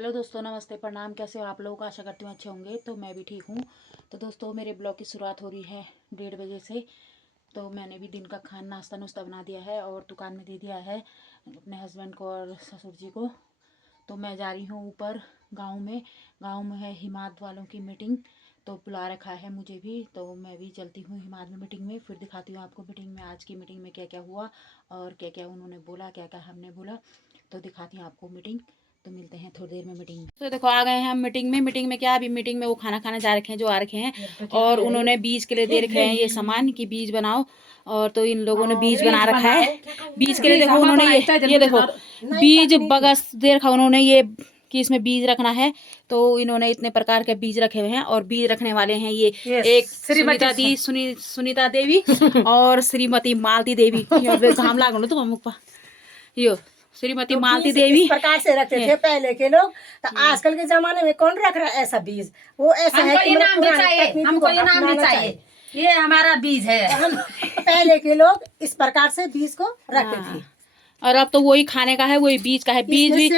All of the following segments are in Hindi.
हेलो दोस्तों, नमस्ते, प्रणाम। कैसे हो आप लोग? आशा करती हूँ अच्छे होंगे। तो मैं भी ठीक हूँ। तो दोस्तों, मेरे ब्लॉग की शुरुआत हो रही है 1:30 बजे से। तो मैंने भी दिन का खाना नाश्ता नुश्ता बना दिया है और दुकान में दे दिया है अपने हस्बैंड को और ससुर जी को। तो मैं जा रही हूँ ऊपर गाँव में है हिमाद वालों की मीटिंग। तो बुला रखा है मुझे भी, तो मैं भी चलती हूँ हिमाद में मीटिंग में। फिर दिखाती हूँ आपको मीटिंग में, आज की मीटिंग में क्या क्या हुआ और क्या क्या उन्होंने बोला, क्या क्या हमने बोला। तो दिखाती हूँ आपको मीटिंग। तो मिलते हैं थोड़ी देर में मीटिंग में। तो देखो आ गए हैं हम मीटिंग में क्या, अभी मीटिंग में वो खाना खाने जा रखे हैं जो आ रखे हैं। और उन्होंने बीज के लिए दे रखे हैं ये सामान कि बीज बनाओ। और तो इन लोगों ने बीज बना रखा है। बीज के लिए देखो उन्होंने ये देखो बीज बगस दे रखा उन्होंने, ये कि इसमें बीज रखना है। तो इन्होंने इतने प्रकार के बीज रखे हुए हैं और बीज रखने वाले हैं ये एक सुनीता देवी और श्रीमती मालती देवी। घाम लागो तो मुख यो श्रीमती तो मालती देवी इस प्रकार से रखते थे पहले के लोग। तो आजकल के जमाने में कौन रख रहा है ऐसा बीज? वो ऐसा है कि हमको ये नाम भी चाहिए। ये हमारा बीज है। हम पहले के लोग इस प्रकार से बीज को रखते थे। और अब तो वही खाने का है, वही बीज का है। बीज भी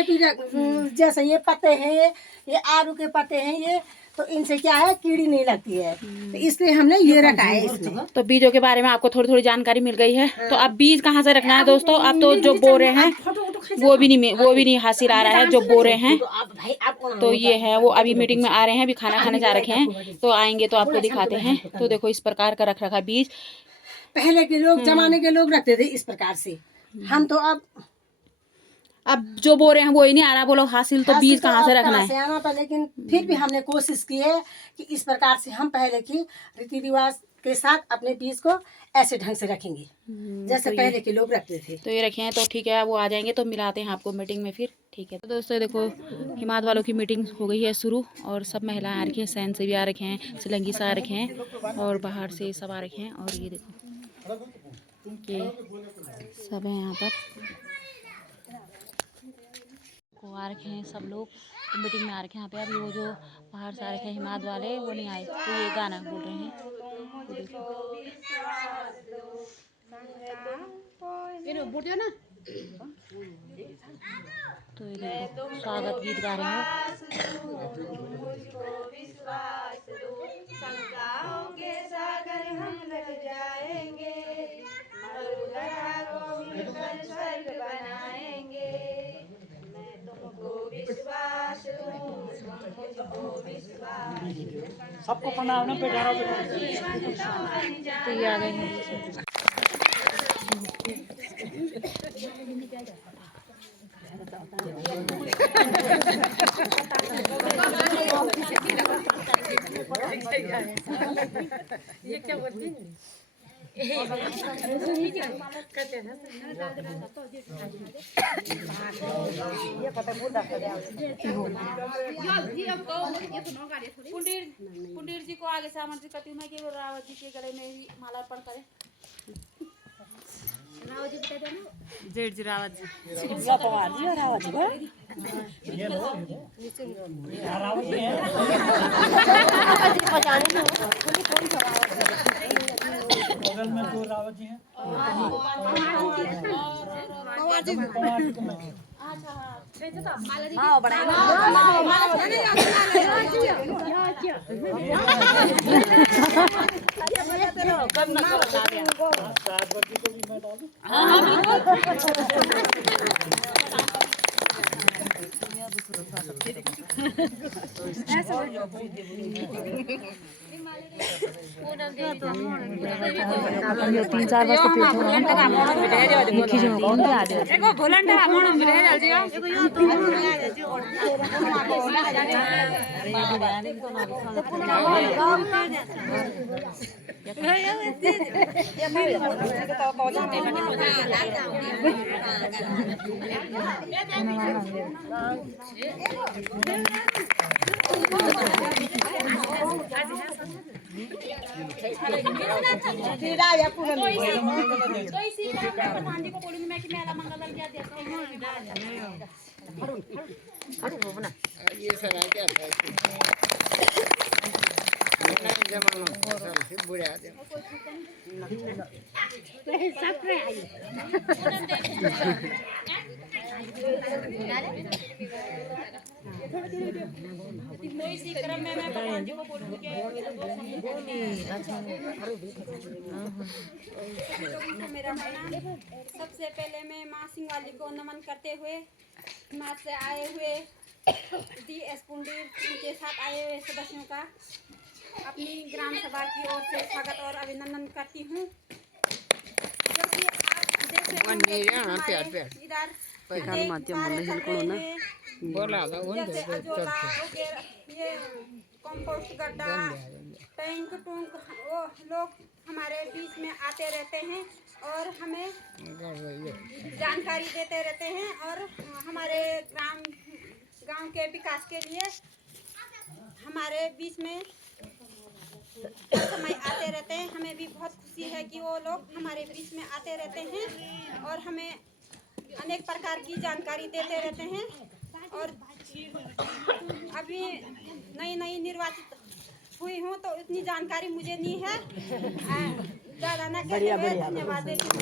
जैसे ये पत्ते हैं, ये आलू के पत्ते हैं, ये तो इनसे क्या है, कीड़ी नहीं लगती है। तो इसलिए हमने ये रखा है इसमें। तो बीजों के बारे में आपको थोड़ी थोड़ी जानकारी मिल गई है। तो अब बीज कहाँ से रखना है दोस्तों? अब तो जो बो रहे हैं वो भी नहीं हासिल आ रहा है जो बो रहे हैं। तो ये है वो अभी मीटिंग में आ रहे हैं, अभी खाना खाने जा रखे हैं। तो आएंगे तो आपको दिखाते हैं। तो देखो इस प्रकार का रख रखा बीज पहले के लोग जमाने के लोग रखते थे इस प्रकार से। हम तो अब जो बो रहे हैं वो ही नहीं आ रहा, बोलो हासिल। तो बीज कहाँ से रखना है? आना था, लेकिन फिर भी हमने कोशिश की है कि इस प्रकार से हम पहले की रीति रिवाज के साथ अपने बीज को ऐसे ढंग से रखेंगे जैसे तो पहले के लोग रखते थे। तो ये रखे हैं। तो ठीक है, वो आ जाएंगे तो मिलाते हैं आपको मीटिंग में फिर। ठीक है। तो दोस्तों देखो हिमाद वालों की मीटिंग हो गई है शुरू। और सब महिलाएं आ रखी हैं, सैन से भी आ रखे हैं, सिलंगी से आ रखे हैं और बाहर से सब आ रखे हैं। और ये देखो ये सब है यहाँ पर को आ रखे हैं सब लोग। तो मीटिंग में आ रखे हैं यहाँ पे। अभी वो जो बाहर से आ रखे हैं हिमाद वाले वो नहीं आए, तो ये गाना बोल रहे हैं। तो देखो तो ये देखो स्वागत गीत गा रहे हैं। सबको प्रणाम ना बैठा। तो ये आ गए हैं। ये क्या बोलती है? पुंडीर जी को आगे से आमंत्रित करती हूँ मैं कि वो रावत जी के गले में भी माला अर्पण करें। रावत जी बता देना। जेठ जी रावत जी रावत जी बगल में दो रावत जी हैं। हाँ बड़ा तीन चार वर्ष इसी क्रम में मैं भगवान जी को बोलूंगी कि मेरा प्रणाम। सबसे पहले मैं माँ सिंगाली को नमन करते हुए हिमाचल से आए हुए DS पुंडी उनके साथ आए हुए सदस्यों का अपनी ग्राम सभा की ओर से स्वागत और अभिनंदन करती हूँ। जो कि आप देख रहे होंगे कि हमारे इधर अनेक कार्य चल रहे हैं। जैसे अजोला वगैरह, ये कंपोस्ट गड्ढा, टैंक टूंक, वो लोग हमारे बीच में आते रहते हैं और हमें जानकारी देते रहते हैं और हमारे गांव के विकास के लिए हमारे बीच में समय आते रहते हैं। हमें भी बहुत खुशी है कि वो लोग हमारे बीच में आते रहते हैं और हमें अनेक प्रकार की जानकारी देते रहते हैं। और अभी नई निर्वाचित हुई हूँ तो इतनी जानकारी मुझे नहीं है। ज़्यादा ना कहते हुए धन्यवाद देती हूँ।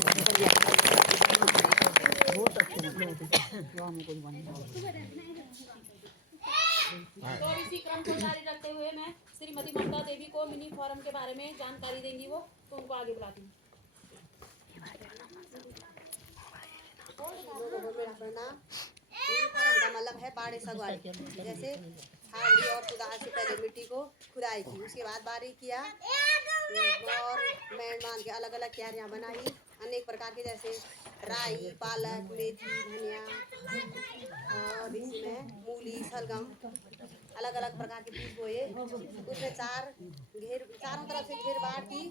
तो इसी क्रम को जारी रखते हुए मैं श्रीमती ममता देवी को मिनी फॉरम के बारे में जानकारी देंगी वो, तो उनको आगे बुलाती हूँ। मेरा प्रणाम। मिनी फॉरम का मतलब है बाड़े सगवाड़ी। जैसे फावड़ी और कुदाल से पहले मिट्टी को खुदाई की, उसके बाद बारीक किया और मैंड मान के अलग अलग क्यारियाँ बनाई अनेक प्रकार की, जैसे राई, पालक, मेथी, धनिया और इसमें मूली, सलगम, अलग अलग प्रकार के बीज बोए। उसमें चारों तरफ से घेर बाढ़ की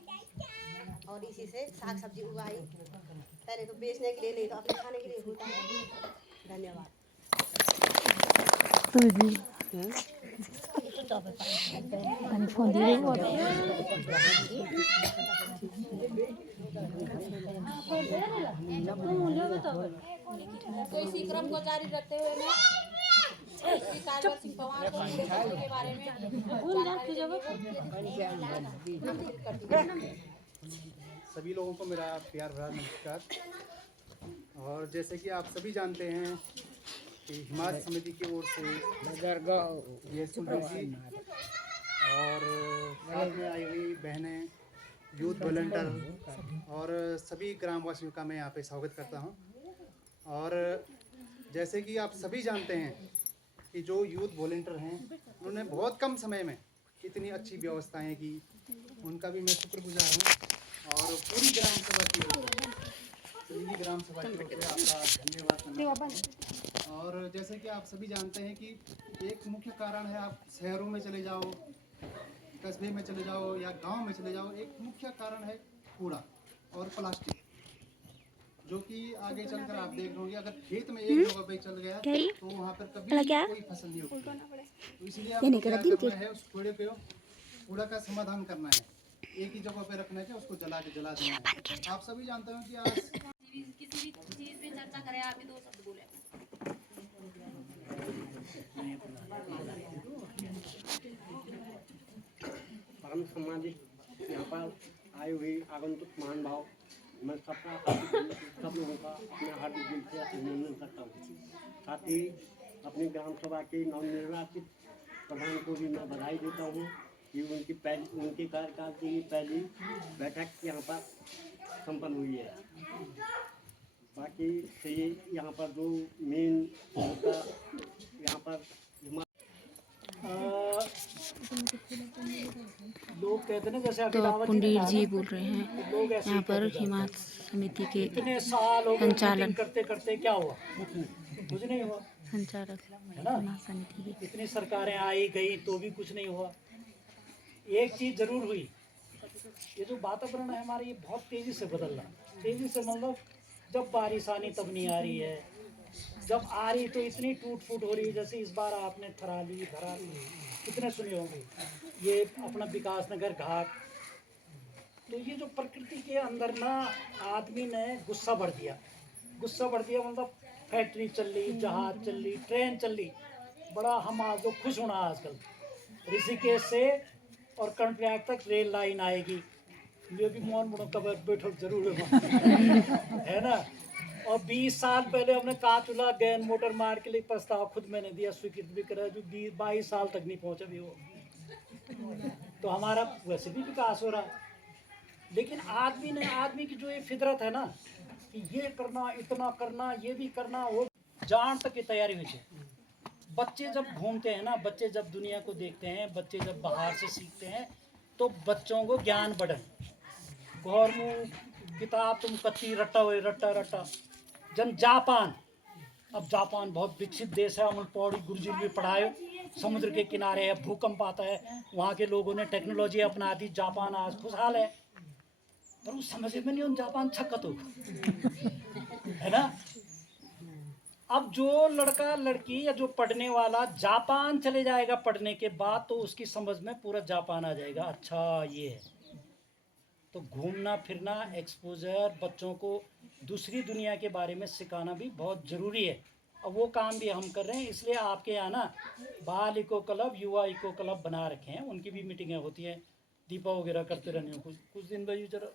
और इसी से साग सब्जी उगाई। पहले तो बेचने के लिए, नहीं तो अपने खाने के लिए होता है। धन्यवाद। तो इसी क्रम को जारी रखते हुए मैं श्री कारवर सिंह पवार को के बारे में सभी लोगों को मेरा प्यार भरा नमस्कार। और जैसे कि आप सभी जानते हैं कि हिमाचल समिति की ओर से ये सुंदर जी और साथ में आई हुई बहनें, यूथ वॉलंटियर और सभी ग्रामवासियों का मैं यहाँ पे स्वागत करता हूँ। और जैसे कि आप सभी जानते हैं कि जो यूथ वॉलंटियर हैं उन्होंने बहुत कम समय में इतनी अच्छी व्यवस्थाएं की, उनका भी मैं शुक्रगुजार हूँ। और पूरी ग्राम सभा की ओर से आपका धन्यवाद। और जैसे कि आप सभी जानते हैं कि एक मुख्य कारण है, आप शहरों में चले जाओ, कस्बे में चले जाओ या गांव में चले जाओ, एक मुख्य कारण है कूड़ा और प्लास्टिक, जो कि आगे चलकर आप देख रहे होंगे अगर खेत में एक जगह पे चल गया तो वहाँ पर कभी कोई फसल नहीं होगी। तो इसलिए आपको क्या करना है, उस कूड़ा का समाधान करना है, एक ही जगह पे रखना है, उसको जला देना है। आप सभी जानते हो कि आज किसी भी चीज पे चर्चा करें, आप भी दो शब्द बोले। परम सम्मानित यहाँ पर आए हुए आगंतुक महान भाव, मैं सब लोगों का अपने हार्दिक दिल से अभिनंदन करता हूँ। साथ ही अपनी ग्राम सभा के नवनिर्वाचित प्रधान को भी मैं बधाई देता हूँ कि उनके कार्यकाल की पहली बैठक यहाँ पर संपन्न हुई है। बाकी से यहाँ पर जो मेन यहाँ पर लोग कहते हैं जैसे तो पंडित जी बोल रहे हैं यहाँ पर हिमाचल समिति के इतने साल हो गए संचालन करते करते क्या हुआ? कुछ नहीं हुआ, संचालक है ना? समिति के इतनी सरकारें आई गई तो भी कुछ नहीं हुआ। एक चीज जरूर हुई, ये जो वातावरण है हमारा, ये बहुत तेजी से बदल रहा है। तेजी से मतलब जब बारिश आनी तब नहीं आ रही है, जब आ रही तो इतनी टूट फूट हो रही है। जैसे इस बार आपने थराली कितने सुने होंगे, ये अपना विकास नगर घाट। तो ये जो प्रकृति के अंदर ना आदमी ने गुस्सा बढ़ दिया मतलब फैक्ट्री चल रही, जहाज चल रही, ट्रेन चल रही, बड़ा हम आज जो खुश होना आजकल ऋषिकेश से और कर्णप्रयाग तक रेल लाइन आएगी, ये भी मौन मुड़ो कब बैठक जरूर है ना। और 20 साल पहले हमने कांच चूल्हा गैन मोटर मार के लिए प्रस्ताव खुद मैंने दिया, स्वीकृत भी करा, जो 22 साल तक नहीं पहुंचा भी वो। तो हमारा वैसे भी विकास हो रहा है, लेकिन आदमी की जो ये फितरत है ना कि ये करना, इतना करना, ये भी करना, वो जान तक की तैयारी हुई है। बच्चे जब घूमते हैं ना, बच्चे जब दुनिया को देखते हैं, बच्चे जब बाहर से सीखते हैं, तो बच्चों को ज्ञान बढ़े। घर में किताब तुम कच्ची रट्टा हुए रट्टा जन जापान, अब जापान बहुत विकसित देश है, अमल पौड़ी गुरुजी भी पढ़ाए, समुद्र के किनारे है, भूकंप आता है, वहाँ के लोगों ने टेक्नोलॉजी अपना दी, जापान आज खुशहाल है। पर वो समझ में नहीं, उन जापान छक्कत हो है ना। अब जो लड़का लड़की या जो पढ़ने वाला जापान चले जाएगा पढ़ने के बाद, तो उसकी समझ में पूरा जापान आ जाएगा, अच्छा ये है। तो घूमना फिरना, एक्सपोजर, बच्चों को दूसरी दुनिया के बारे में सिखाना भी बहुत ज़रूरी है, और वो काम भी हम कर रहे हैं। इसलिए आपके यहाँ ना बाल इको क्लब, युवा इको क्लब बना रखे हैं, उनकी भी मीटिंगें होती हैं, दीपा वगैरह करते रहने हैं। कुछ दिन भाई जरा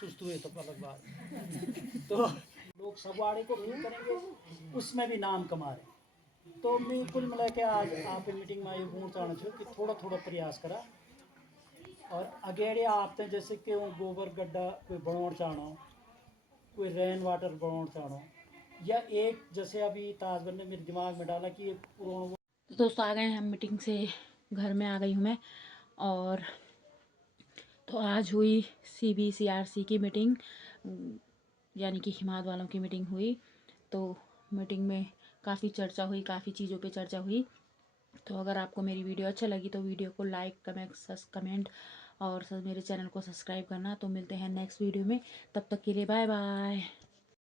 सुस्त हुए तो अलग बात। तो लोग सगवाड़े को फील करेंगे, उसमें भी नाम कमा रहे। तो मैं कुल मिला के आज आप मीटिंग में ये गुण चाहना चाहिए कि थोड़ा थोड़ा प्रयास करा, और अगेड़े आपने जैसे कि वो गोबर गड्ढा कोई बनाना चाहना, कोई रेन वाटर बनाना चाहना, या एक जैसे अभी ताजबर ने मेरे दिमाग में डाला कि तो दोस्तों आ गए हैं हम मीटिंग से, घर में आ गई हूँ मैं। और तो आज हुई CBCRC की मीटिंग, यानी कि हिमाद वालों की मीटिंग हुई। तो मीटिंग में काफ़ी चर्चा हुई, काफ़ी चीज़ों पे चर्चा हुई। तो अगर आपको मेरी वीडियो अच्छा लगी तो वीडियो को लाइक, कमेंट और मेरे चैनल को सब्सक्राइब करना। तो मिलते हैं नेक्स्ट वीडियो में, तब तक के लिए बाय बाय।